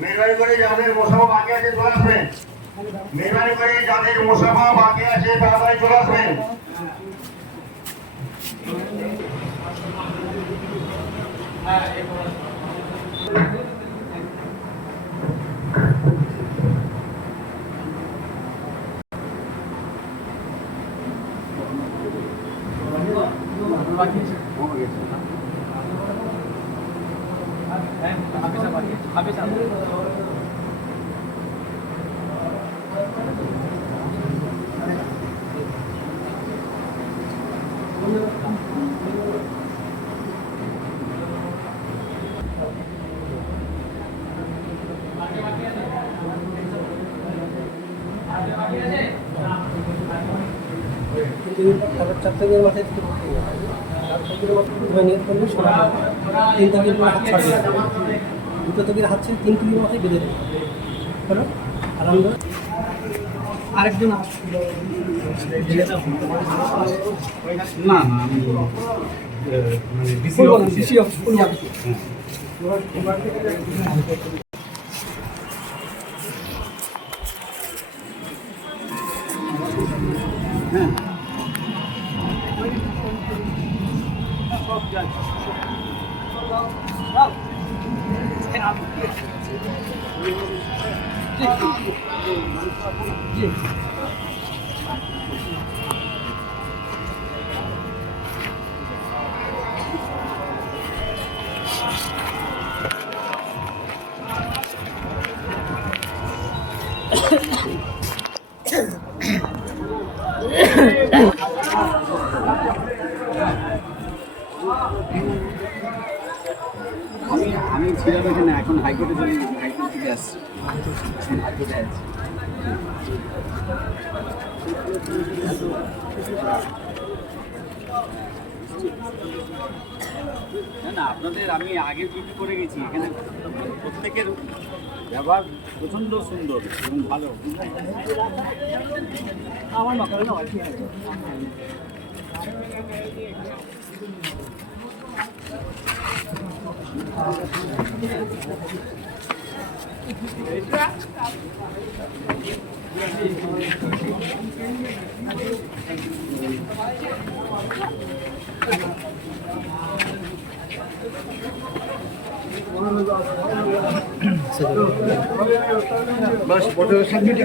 মেহরবানি করে যাদের মুসাফা বাকি আছে চলে আসবেন। মেহরবানি করে যাদের মুসাফা বাকি আছে তাড়াতাড়ি চলে আসবেন। চারটার মাথায় নিয়োগ করলে 3 তারিখের হাত ছাড়বে, 2 তারিখের হাত ছেড়ে 3 তারিখের মাথায় বেঁধে দেবে। হলো আর আমরা আরেকজন না না আমি মানে ডিসি অফিস হ্যাঁ আমি ছিলাম এখানে, এখন হাইকোর্টে চলে গেছি, হাইকোর্ট থেকে আসছি, হাইকোর্টে আছি। না না আপনাদের আমি আগে ডিউটি করে গেছি, এখানে প্রত্যেকের ব্যবহার প্রচণ্ড সুন্দর এবং ভালো। আমার মাথায় না ঠিক আছে। बस फोटो सबमिट